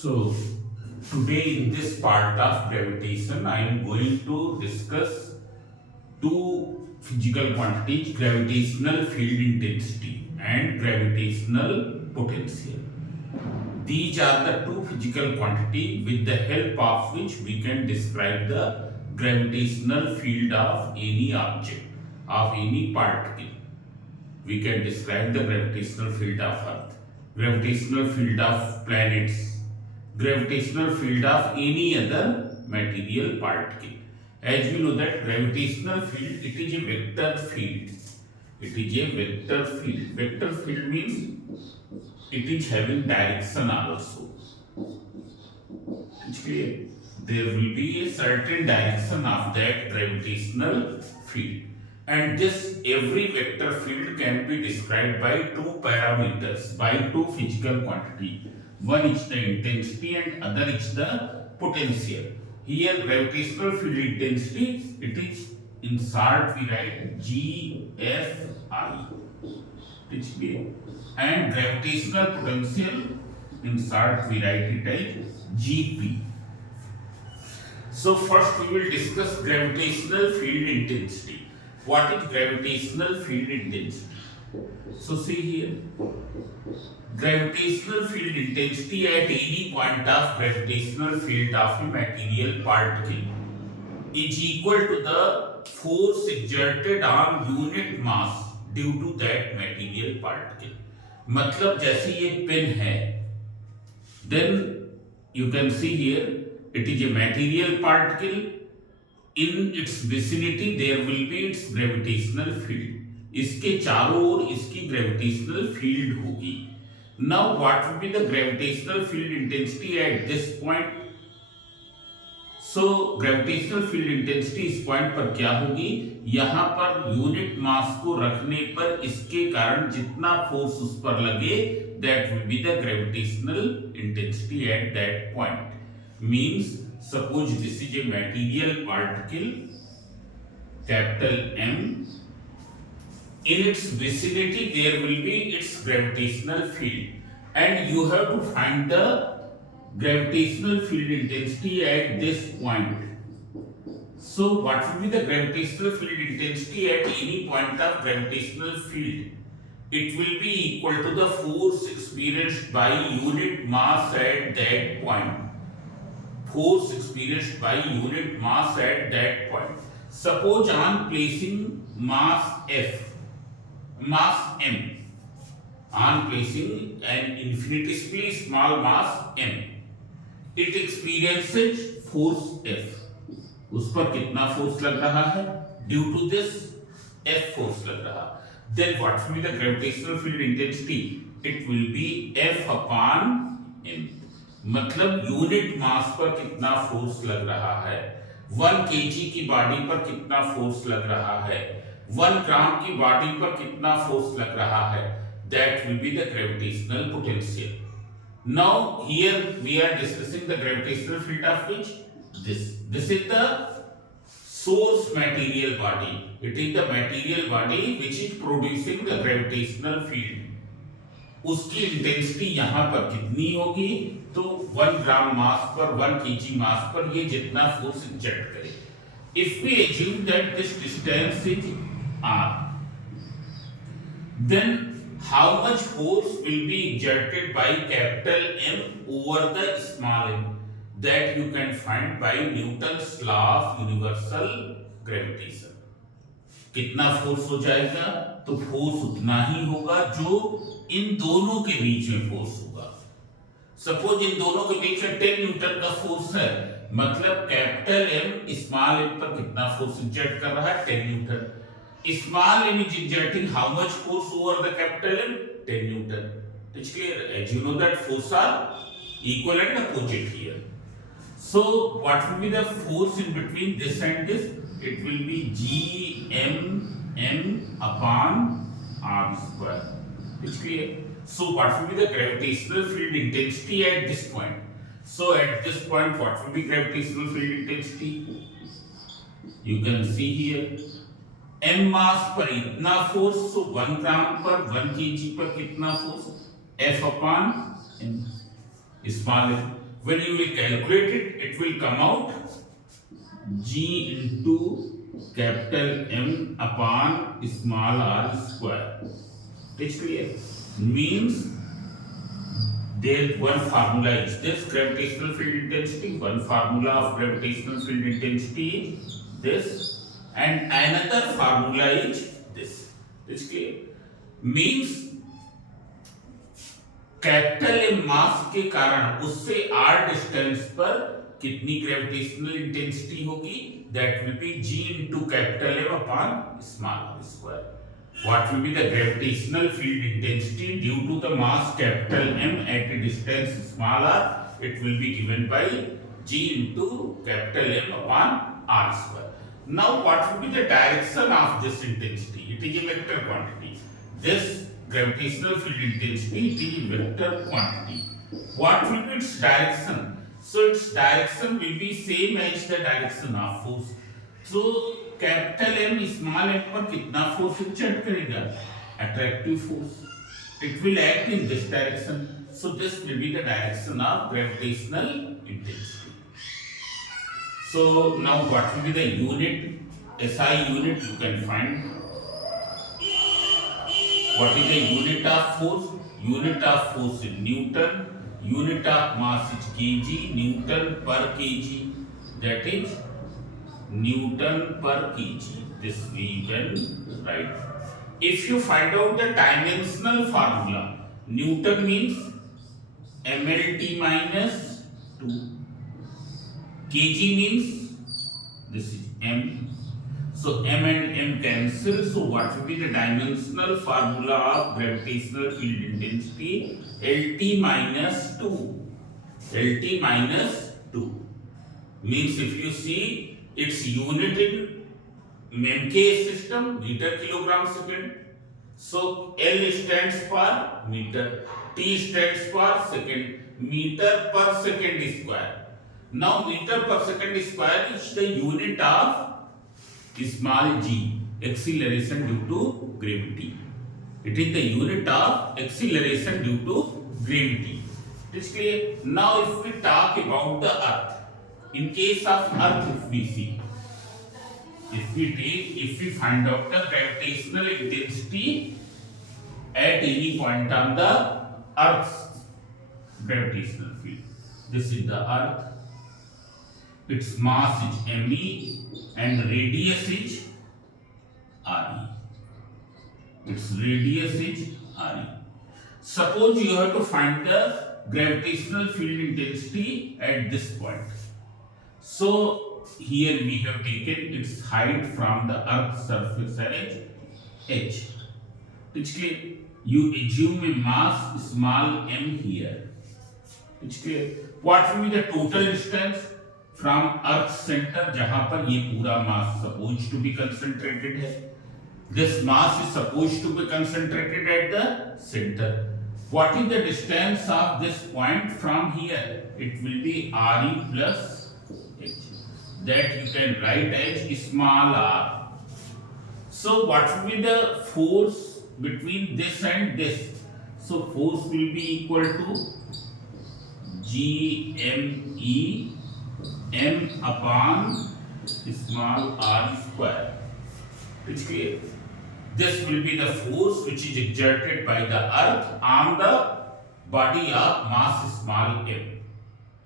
So, today in this part of gravitation, I am going to discuss two physical quantities, gravitational field intensity and gravitational potential. These are the two physical quantities with the help of which we can describe the gravitational field of any object, of any particle. We can describe the gravitational field of Earth, gravitational field of planets, gravitational field of any other material particle. As we know that gravitational field, it is a vector field. It is a vector field. Vector field means it is having direction also. It's clear. There will be a certain direction of that gravitational field. And this every vector field can be described by two parameters, by two physical quantity. One is the intensity and other is the potential. Here gravitational field intensity, it is in short we write GFI. It's clear. And gravitational potential, in short we write it as GP. So first we will discuss gravitational field intensity. What is gravitational field intensity? So see here, gravitational field intensity at any point of gravitational field of a material particle is equal to the force exerted on unit mass due to that material particle. मतलब जैसे ये pen है, then you can see here it is a material particle. In its vicinity there will be its gravitational field. इसके चारों ओर इसकी gravitational field होगी. Now what will be the gravitational field intensity at this point? So gravitational field intensity इस point पर क्या होगी? यहाँ per unit mass को रखने पर इसके कारण जितना फोर्स उस पर लगे, that will be the gravitational intensity at that point. Means suppose this is a material particle, capital M. In its vicinity there will be its gravitational field, and you have to find the gravitational field intensity at this point. So what will be the gravitational field intensity at any point of gravitational field? It will be equal to the force experienced by unit mass at that point. Force experienced by unit mass at that point. Suppose on placing mass F, mass M, on placing an infinitesimally small mass M, it experiences force F. उस पर कितना force लग रहा है? Due to this F force लग रहा. Then what will be the gravitational field intensity? It will be F upon M. मतलब unit mass पर कितना फोर्स लग रहा है, 1 kg की बॉडी पर कितना फोर्स लग रहा है, 1 ग्राम की बॉडी पर कितना फोर्स लग रहा है, that will be the gravitational potential. Now here we are discussing the gravitational field of which? This is the source material body. It is the material body which is producing the gravitational field. उसकी intensity यहाँ पर कितनी होगी? तो 1 ग्राम मास पर 1 kg मास पर ये जितना फोर्स एक्सर्ट करे. If we assume that this distance is r, then how much force will be exerted by capital M over the small m? That you can find by Newton's law of universal gravitation. कितना force हो जाएगा? तो force उतना ही होगा जो इन दोनों के बीच में फोर्स होगा. सपोज इन दोनों के बीच में 10 न्यूटन का फोर्स है, मतलब कैपिटल एम स्मॉल एम पर कितना फोर्स एक्सर्ट कर रहा है? 10 newton. Small M is exerting how much force over the capital M? 10 newton. It's clear. As you know that forces are equal and opposite here. So what will be the force in between this and this? It will be Gmm upon r square. It's clear. So what will be the gravitational field intensity at this point? So at this point what will be gravitational field intensity? You can see here m mass पर इतना force, so 1 ग्राम पर 1 kg पर कितना force? F upon m. small m. When you will calculate it, it will come out G into capital M upon small r square. It is clear? Means there one formula is this gravitational field intensity, one formula of gravitational field intensity is this, and another formula is this. It's clear? Means capital M mass के कारण उससे r distance पर कितनी gravitational intensity होगी, that will be g into capital M upon small r square. What will be the gravitational field intensity due to the mass capital M at a distance small r? It will be given by g into capital M upon r square. Now what will be the direction of this intensity? It is a vector quantity. This gravitational field intensity is a vector quantity. What will be its direction? So its direction will be same as the direction of force. So capital M small m पर कितना force exert करेगा? Attractive force. It will act in this direction. So this will be the direction of gravitational intensity. So now what will be the unit? SI unit you can find. What is the unit of force? Unit of force is Newton. Unit of mass is kg. Newton per kg. That is Newton per kg. This we can write. If you find out the dimensional formula, Newton means mLT minus 2. Kg means this is m. So m and m cancel. So what will be the dimensional formula of gravitational field intensity? LT minus 2. LT minus 2 means if you see its unit in MK system, meter kilogram second. So L stands for meter, T stands for second, meter per second square. Now meter per second square is the unit of small g, acceleration due to gravity. It is the unit of acceleration due to gravity. It is clear? Now if we talk about the earth, in case of earth if we see, if we find out the gravitational intensity at any point on the earth's gravitational field. This is the earth. Its mass is me and radius is re. Its radius is re. Suppose you have to find the gravitational field intensity at this point. So here we have taken its height from the earth's surface as h. It's clear? You assume a mass small m here. It's clear? What will be the total distance from Earth center जहां पर ये पूरा mass supposed to be concentrated है? This mass is supposed to be concentrated at the center. What is the distance of this point from here? It will be re plus h. That you can write as small r. So what will be the force between this and this? So force will be equal to Gme m upon small r square. It's clear? This will be the force which is exerted by the earth on the body of mass small m.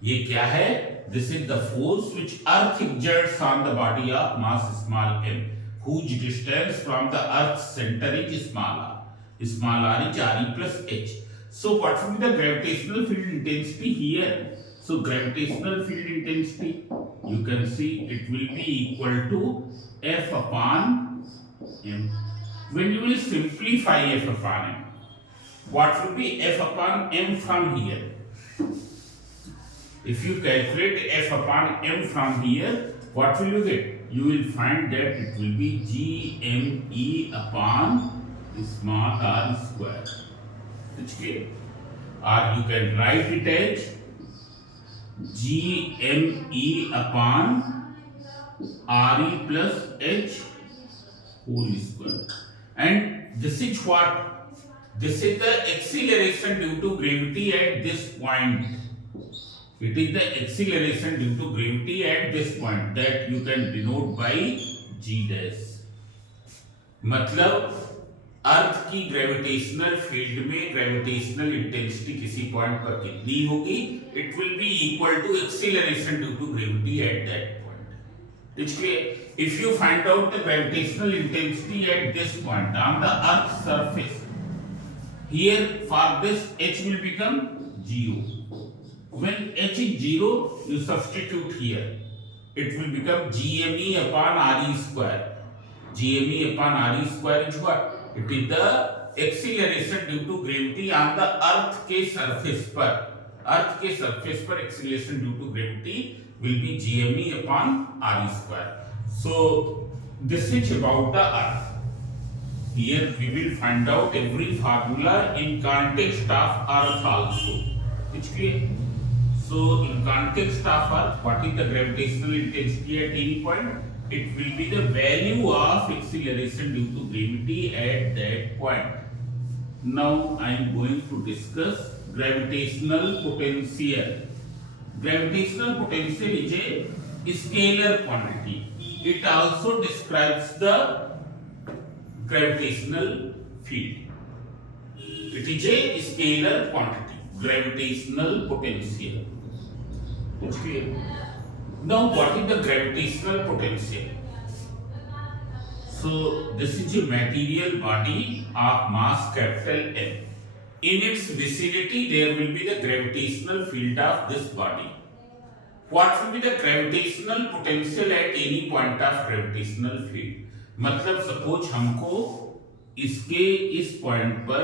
ये क्या है? This is the force which earth exerts on the body of mass small m, whose distance from the earth's center is small r. Small r is re plus h. So what will be the gravitational field intensity here? So gravitational field intensity, you can see it will be equal to F upon m. When you will simplify F upon m, what will be F upon m from here? If you calculate F upon m from here, what will you get? You will find that it will be Gme upon small r square. It's clear? Or you can write it as Gme upon re plus h whole square. And this is what? This is the acceleration due to gravity at this point. It is the acceleration due to gravity at this point that you can denote by g dash. मतलब earth की gravitational field में gravitational intensity किसी point पर कितनी होगी, it will be equal to acceleration due to gravity at that point. इसलिए if you find out the gravitational intensity at this point on the earth surface, here for this h will become 0. When h is 0, you substitute here, it will become gme upon re square. gme upon re square is what? It is the acceleration due to gravity on the earth के surface पर. earth के surface पर acceleration due to gravity will be gme upon re square. So this is about the earth. Here we will find out every formula in context of earth also. It's clear? So in context of earth, what is the gravitational intensity at any point? It will be the value of acceleration due to gravity at that point. Now I am going to discuss gravitational potential. Gravitational potential is a scalar quantity. It also describes the gravitational field. It is a scalar quantity, gravitational potential. Okay. Now what is the gravitational potential? So this is a material body of mass capital M. In its vicinity there will be the gravitational field of this body. What will be the gravitational potential at any point of gravitational field? मतलब suppose हमको इसके इस point पर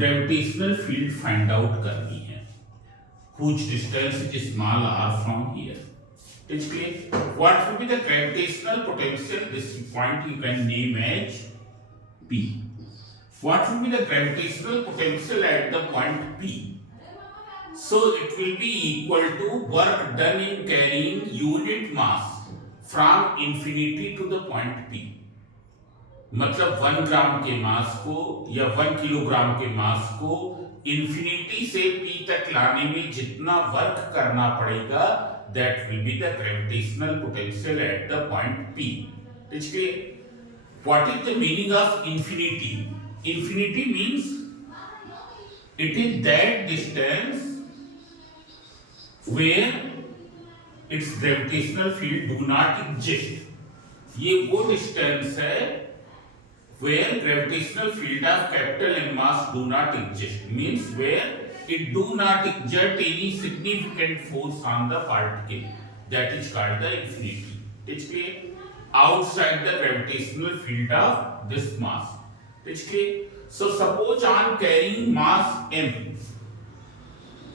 gravitational field find out करनी है, whose distance is small r from here. It's clear? What will be the gravitational potential? This point you can name as P. What will be the gravitational potential at the point P? So it will be equal to work done in carrying unit mass from infinity to the point P. मतलब 1 ग्राम के मास को या 1 kilogram के मास को infinity से P तक लाने में जितना वर्क करना पड़ेगा, that will be the gravitational potential at the point P. इसलिए what is the meaning of infinity? Infinity means it is that distance where its gravitational field do not exist. ये वो distance है where gravitational field of capital M mass do not exist, means where it do not exert any significant force on the particle. That is called the infinity. It's clear? Outside the gravitational field of this mass. It's clear? So suppose I am carrying mass M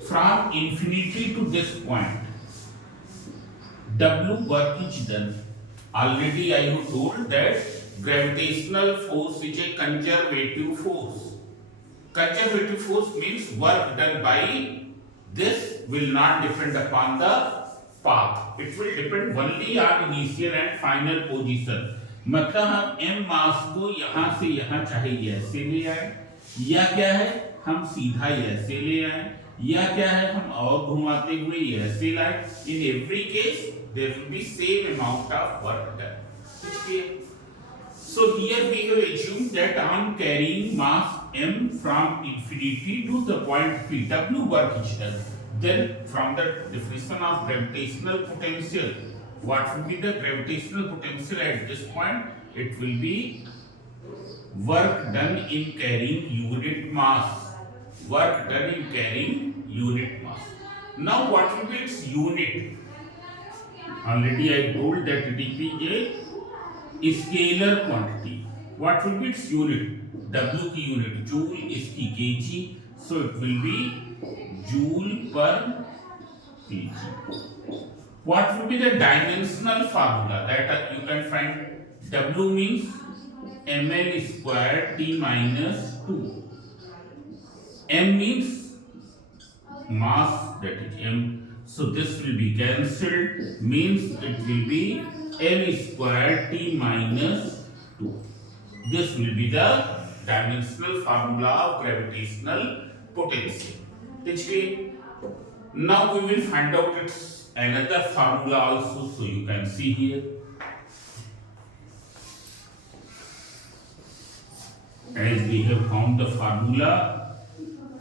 from infinity to this point. W work is done. Already I have told that gravitational force is a conservative force. Conservative force means work done by this will not depend upon the path. It will depend only on initial and final position. मतलब हम m मास को यहाँ से यहाँ चाहे ऐसे ले आए, या क्या है हम सीधा ऐसे ले आए, या क्या है हम और घुमाते हुए ऐसे लाए. In every case there will be same amount of work done. So here we have assumed that I am carrying mass m from infinity to the point P. W work is done. Then from the definition of gravitational potential, what will be the gravitational potential at this point? It will be work done in carrying unit mass. Work done in carrying unit mass. Now what will be its unit? Already I told that it is a scalar quantity. What will be its unit? W की unit joule, इसकी kg. So it will be joule per kg. What will be the dimensional formula that you can find? W means ml square t minus 2. M means mass, that is m. So this will be cancelled, means it will be m square t minus 2. This will be the dimensional formula of gravitational potential. Now we will find out its another formula also, so you can see here. As we have found the formula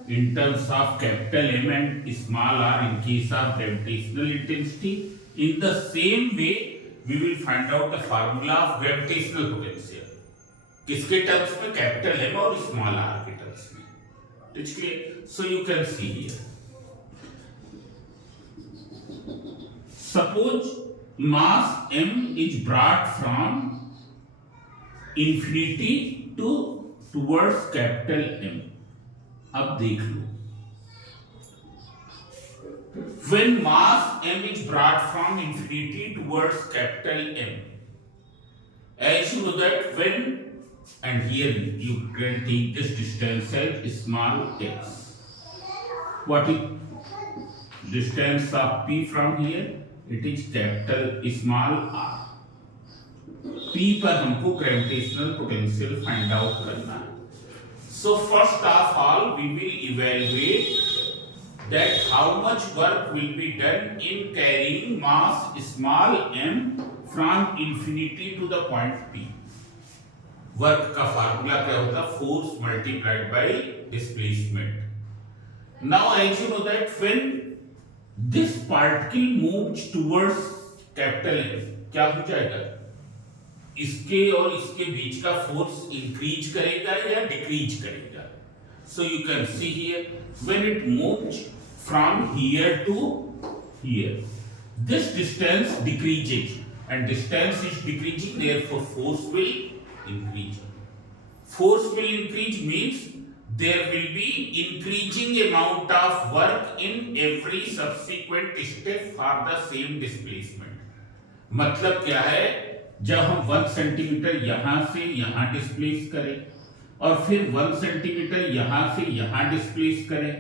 in terms of capital M and small r in case of gravitational intensity, in the same way we will find out the formula of gravitational potential. किसके terms में? Capital M और small r के terms में. It's clear? So you can see here. Suppose mass m is brought from infinity to towards capital M. अब देख लो. When mass m is brought from infinity towards capital M, as you know that when, and here you can take this distance as small x. What is distance of p from here? It is capital small r. p पर हमको gravitational potential find out करना है. So first of all we will evaluate that how much work will be done in carrying mass small m from infinity to the point p. Work का formula क्या होता है? Force multiplied by displacement. Now as you know that when this particle moves towards capital M, क्या हो जाएगा? इसके और इसके बीच का फोर्स इंक्रीज करेगा या डिक्रीज करेगा? So you can see here when it moves from here to here, this distance decreases and distance is decreasing, therefore force will increase. Force will increase means there will be increasing amount of work in every subsequent step for the same displacement. मतलब क्या है? जब हम 1 centimetre यहां से यहां displace करें और फिर 1 सेंटीमीटर यहां से यहां डिस्प्लेस करें,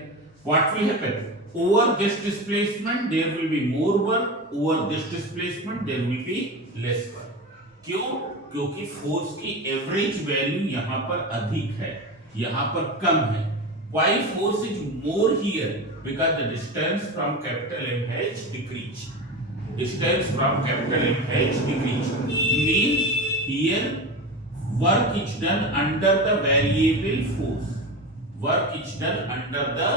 what will happen? Over this displacement there will be more work, over this displacement there will be less work. क्यों? क्योंकि फोर्स की एवरेज वैल्यू यहाँ पर अधिक है, यहाँ पर कम है. Why force is more here? Because the distance from capital M has decreased. Distance from capital M has decreased. Means here work is done under the variable force. Work is done under the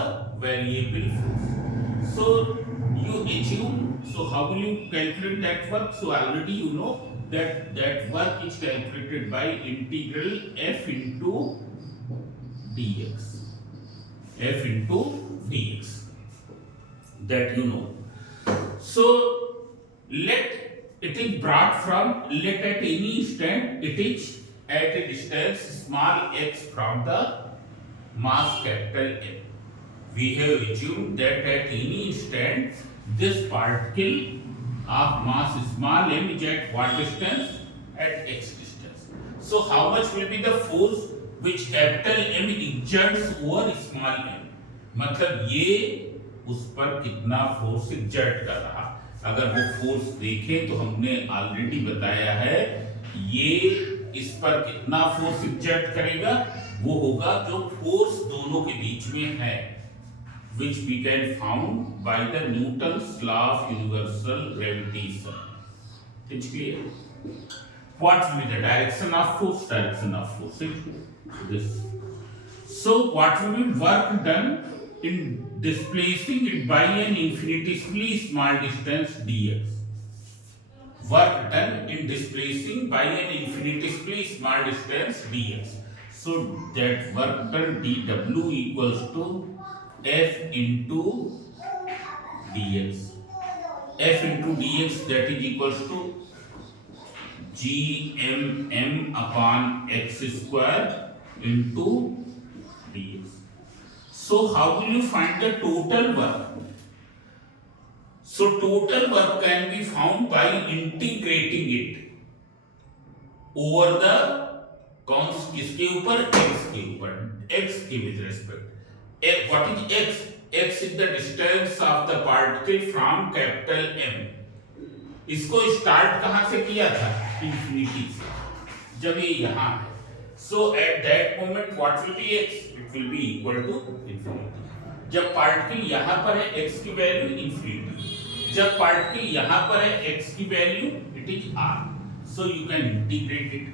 variable force. So you assume, so how will you calculate that work? So already you know that work is calculated by integral f into dx. F into dx. That you know. So let it is brought from, let at any instant it is at a distance small x from the mass capital M. We have assumed that at any instant this particle of mass small m is at what distance? At x distance. So how much will be the force which capital M exerts over small m? मतलब ये उस पर कितना force exert कर रहा. अगर वो force देखें तो हमने ऑलरेडी बताया है ये इस पर कितना फोर्स एक्सर्ट करेगा. वो होगा जो फोर्स दोनों के बीच में है, which we can found by the Newton's law of universal gravitation. It's clear. What will be the direction of force? Direction of force is this. So what will be work done in displacing it by an infinitesimally small distance dx? Work done in displacing by an infinitesimally small distance dx. So that work done dw equals to f into dx. F into dx that is equals to gmm upon x square into dx. So how will you find the total work? So total work can be found by integrating it over the कौन किसके ऊपर? x के ऊपर. x के with respect. What is x? x is the distance of the particle from capital M. इसको start कहाँ से किया था? इंफिनिटी से. जब ये यहाँ है. So at that moment what will be x? It will be equal to infinity. जब पार्टिकल यहां पर है x की वैल्यू इंफिनिटी, जब पार्टिकल यहां पर है x की value it is r, so you can integrate it.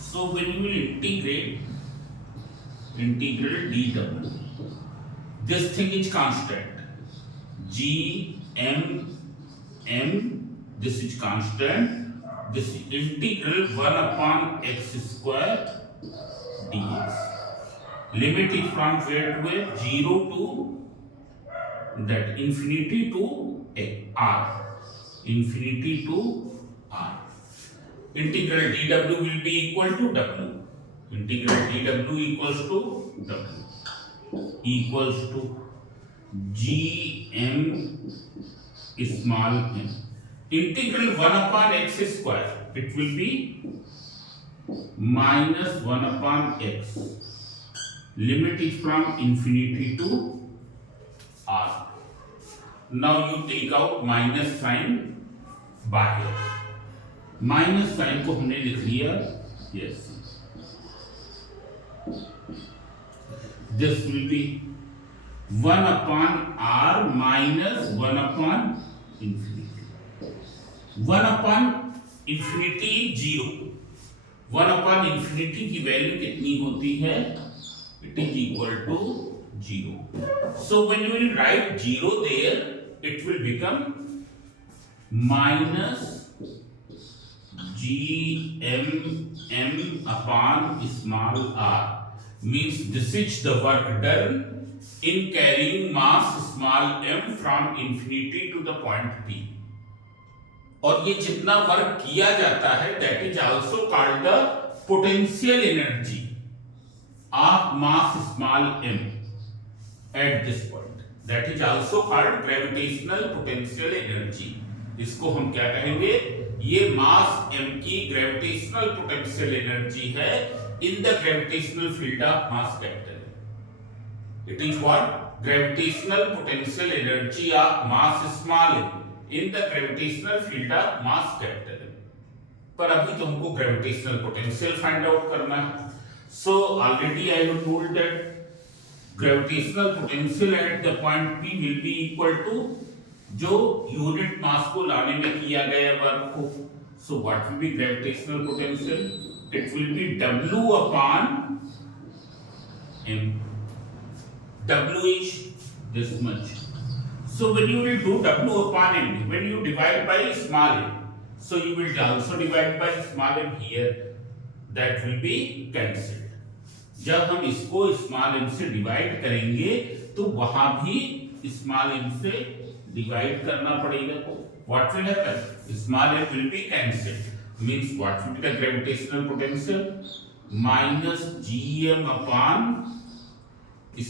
So when you will integrate integral dw, this thing is constant, g m m, this is constant, this is integral 1 upon x square dx. Limit is from where to where? 0 to that infinity to r, infinity to r. Integral dw will be equal to w. Integral dw equals to w equals to gm small m. Integral 1 upon x square, it will be minus 1 upon x. Limit is from infinity to r. Now you take out minus sign बाहर. Minus sign को हमने लिख लिया, yes, this will be 1 upon r minus 1 upon infinity. 1 upon infinity 0, 1 upon infinity की value कितनी होती है? It is equal to 0. So when you will write 0 there, it will become minus gmm upon small r. Means this is the work done in carrying mass small m from infinity to the point P. और ये जितना work किया जाता है that is also called the potential energy of mass small m at this point. That is also called gravitational potential energy. इसको हम क्या कहेंगे? ये मास m की ग्रेविटेशनल पोटेंशियल एनर्जी है in the gravitational field of mass capital. It is what? Gravitational potential energy of mass small m in the gravitational field of mass capital. पर अभी तो हमको ग्रेविटेशनल पोटेंशियल फाइंड आउट करना है. So already I have told that gravitational potential at the point P will be equal to जो unit mass को लाने में किया गया वर्क को. So what will be gravitational potential? It will be W upon m. W is this much. So when you will do W upon m, when you divide by small m, so you will also divide by small m here. That will be cancelled. जब हम इसको small m से divide करेंगे तो वहां भी small m से divide करना पड़ेगा. What will happen? Small m will be cancelled. Means what will be the gravitational potential? Minus gm upon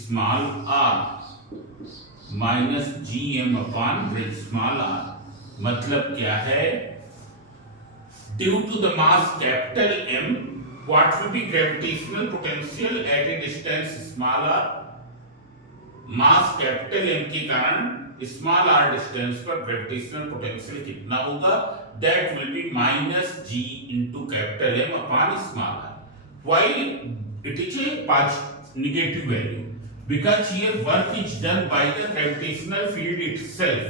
small r minus gm upon small r. मतलब क्या है? Due to the mass capital M, what will be gravitational potential at a distance small r? Mass capital M के कारण small r distance पर gravitational potential कितना होगा? That will be minus g into capital M upon small r. Why it is a negative value? Because here work is done by the gravitational field itself.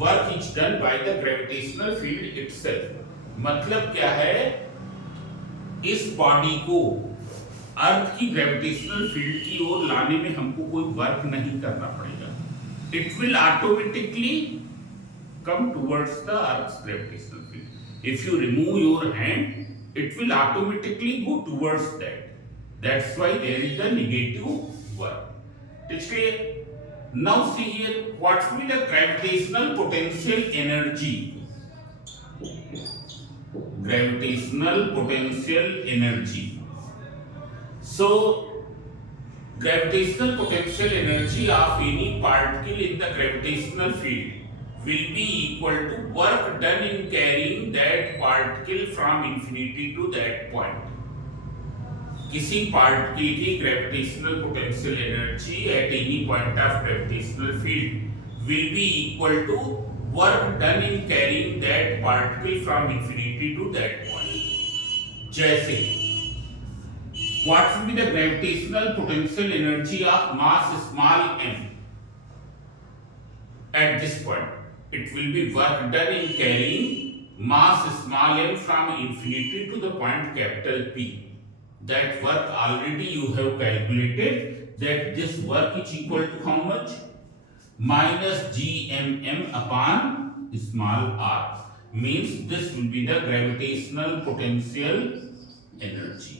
Work is done by the gravitational field itself. मतलब क्या है? इस body को अर्थ की gravitational field की ओर लाने में हमको कोई वर्क नहीं करना पड़ेगा. It will automatically come towards the earth's gravitational field. If you remove your hand it will automatically go towards that. That's why there is the negative work. इसलिए now see here what will the gravitational potential energy. Gravitational potential energy. So gravitational potential energy of any particle in the gravitational field will be equal to work done in carrying that particle from infinity to that point. किसी particle की gravitational potential energy at any point of gravitational field will be equal to work done in carrying that particle from infinity to that point. जैसे What will be the gravitational potential energy of mass small m at this point? It will be work done in carrying mass small m from infinity to the point capital P. That work already you have calculated, that this work is equal to how much? Minus gmm upon small r. Means this will be the gravitational potential energy.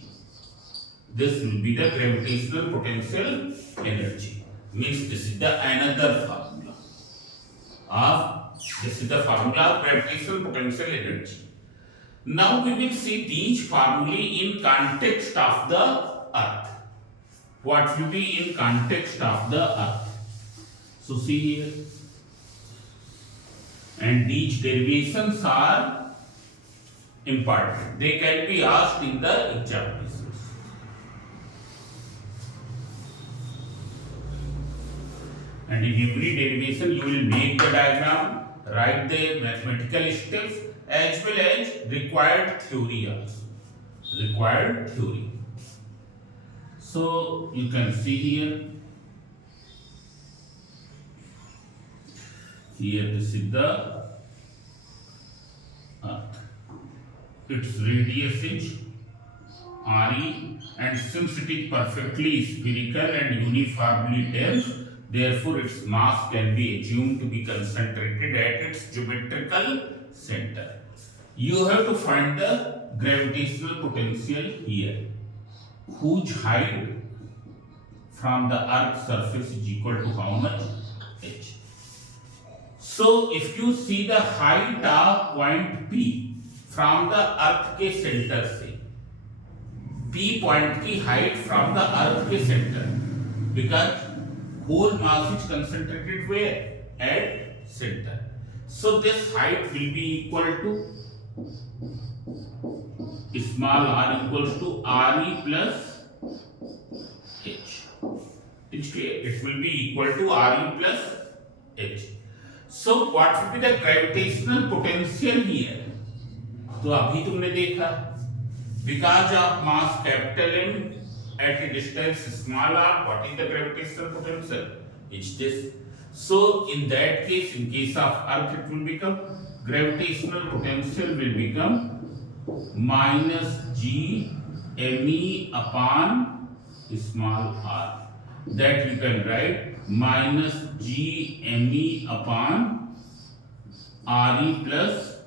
This will be the gravitational potential energy. Means this is the another formula of gravitational potential energy. Now we will see these formulae in context of the earth. What will be in context of the earth? So see here, and these derivations are important. They can be asked in the examinations. And in every derivation you will make the diagram, write the mathematical steps as well as required theory also. Required theory. So you can see here. Here this is the earth. Its radius is RE, and since it is perfectly spherical and uniformly dense, therefore its mass can be assumed to be concentrated at its geometrical center. You have to find the gravitational potential here, whose height from the earth's surface is equal to how much? H. So if you see the height of point P from the earth के center से, P point की height from the earth के center, because whole mass is concentrated where? At center. So this height will be equal to small r equals to RE plus H. It's clear. It will be equal to RE plus H. So what will be the gravitational potential here? तो अभी तुमने देखा, because of mass capital M at a distance small r, what is the gravitational potential? It's this. So in that case, in case of Earth, it will become gravitational potential will become minus g me upon small r. That you can write minus g me upon re plus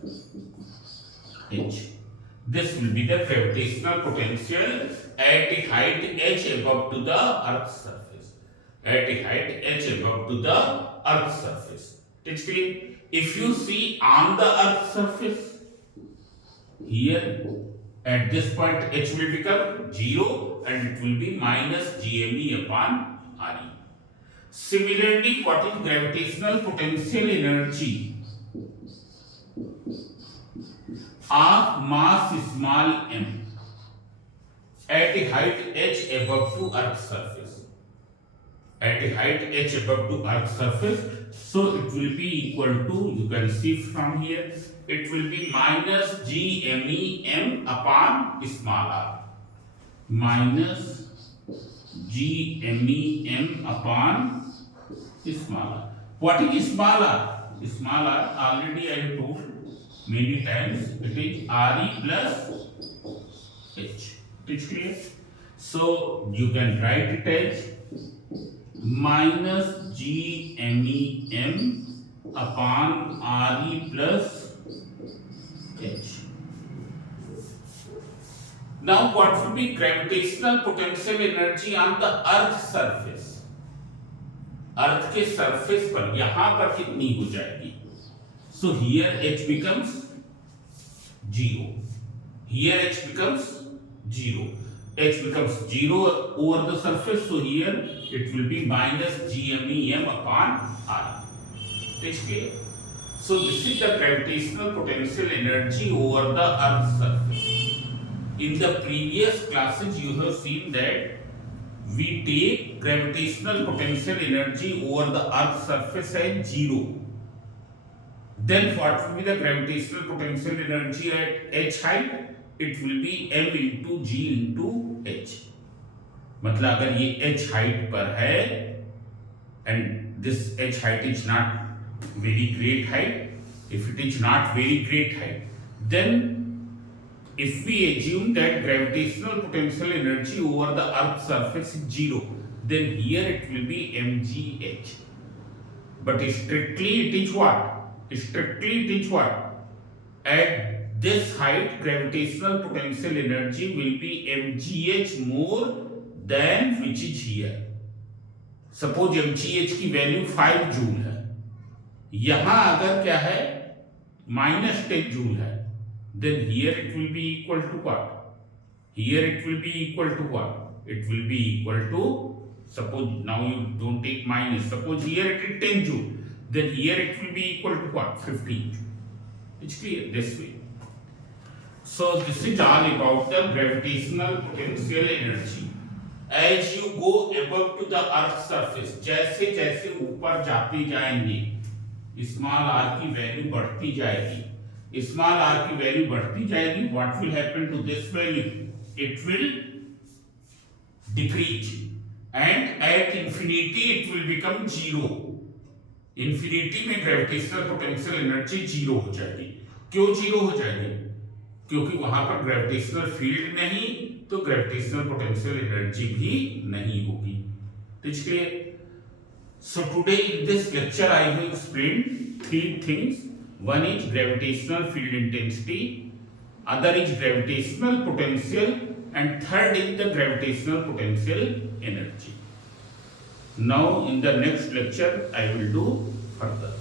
h. This will be the gravitational potential at a height h above to the Earth's surface. At a height h above to the Earth's surface. It's clear. If you see on the Earth's surface, here at this point h will become 0 and it will be minus gme upon re. Similarly, what is gravitational potential energy of mass small m at a height h above to Earth's surface? At a height h above to Earth's surface, so it will be equal to, you can see from here, it will be minus gmem upon small r. Minus gmem upon small r. What is small r? Small r, already I have told many times, it is re plus h. It is clear? So you can write it as minus gmem upon re plus h. Now what will be gravitational potential energy on the Earth's surface? अर्थ के surface पर यहां पर कितनी हो जाएगी? So here h becomes 0. Here h becomes 0. H becomes 0 over the surface, so here it will be minus gmem upon r. Is clear? So this is the gravitational potential energy over the Earth's surface. In the previous classes, you have seen that we take gravitational potential energy over the Earth's surface as 0. Then what will be the gravitational potential energy at h height? It will be m into g into h. मतलब अगर ये h height पर है and this h height is not very great height, if it is not very great height, then if we assume that gravitational potential energy over the earth's surface is zero, then here it will be mgh. But strictly it is what? Strictly it is what? At this height, gravitational potential energy will be mgh more than which is here. Suppose mgh की value 5 joule है, यहां अगर क्या है -10 joule है, then here it will be equal to what? Here it will be equal to what? It will be equal to, suppose now you don't take minus, suppose here it is 10 joule, then here it will be equal to what? 15 joule. It's clear this way. So this is all about the gravitational potential energy. As you go above to the earth surface, जैसे जैसे ऊपर जाते जाएंगे, small r की value बढ़ती जाएगी, small r की value बढ़ती जाएगी, what will happen to this value? It will decrease and at infinity it will become zero. Infinity में ग्रेविटेशनल पोटेंशियल एनर्जी जीरो हो जाएगी. क्यों जीरो हो जाएगी? क्योंकि वहां पर ग्रेविटेशनल फील्ड नहीं, तो ग्रेविटेशनल पोटेंशियल एनर्जी भी नहीं होगी. ठीक. So today in this lecture I have explained three things. One is gravitational field intensity, other is gravitational potential, and third is the gravitational potential energy. Now in the next lecture I will do further.